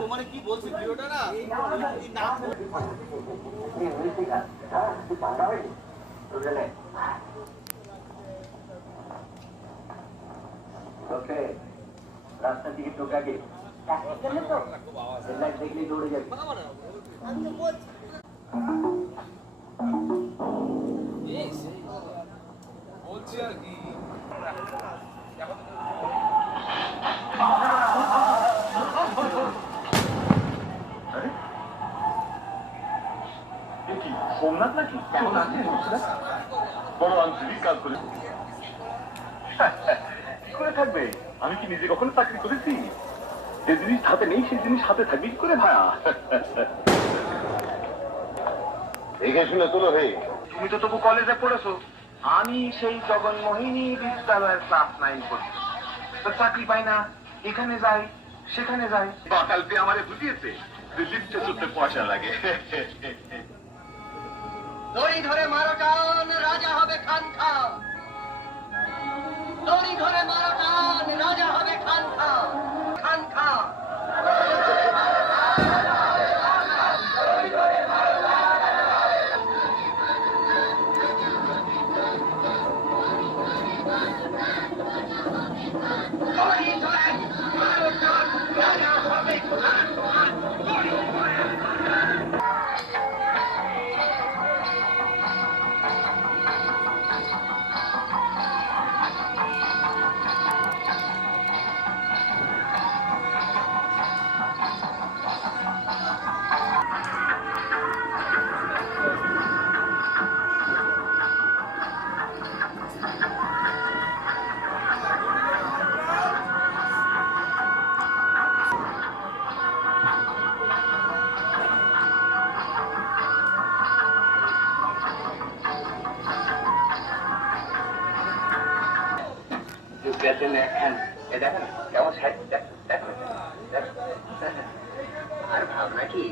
তোমার কি বলছে ভিডিওটা না ওকে রাস্তা থেকে টোকাকে দেখলেই দৌড়ে যাবে বলছি আর কি সোমনাথ নাকি কেমন আছেন বড় আন্তরিক কাজ করে কি করে থাকবে আমি কি নিজে কখনো চাকরি করেছি যে জিনিস হাতে নেই সেই জিনিস হাতে থাকবে কি করে ভায়া দেখে শুনে তোলো হে তুমি তো তবু কলেজে পড়েছো আমি সেই জগন্মোহিনী বিদ্যালয়ের ক্লাস 9 পড়ছি তো চাকরি পাই না এখানে যাই সেখানে যাই কালকে আমারে বুঝিয়েছে লিফটে চড়তে পয়সা লাগে দড়ি ধরে মারো টান রাজা হবে খান খান দড়ি ধরে মারো টান রাজা হবে খান খান খান খান দড়ি ধরে মারো টান রাজা হবে খান খান দড়ি ধরে দেখেন কেমন সাইড আর ভাবনা কি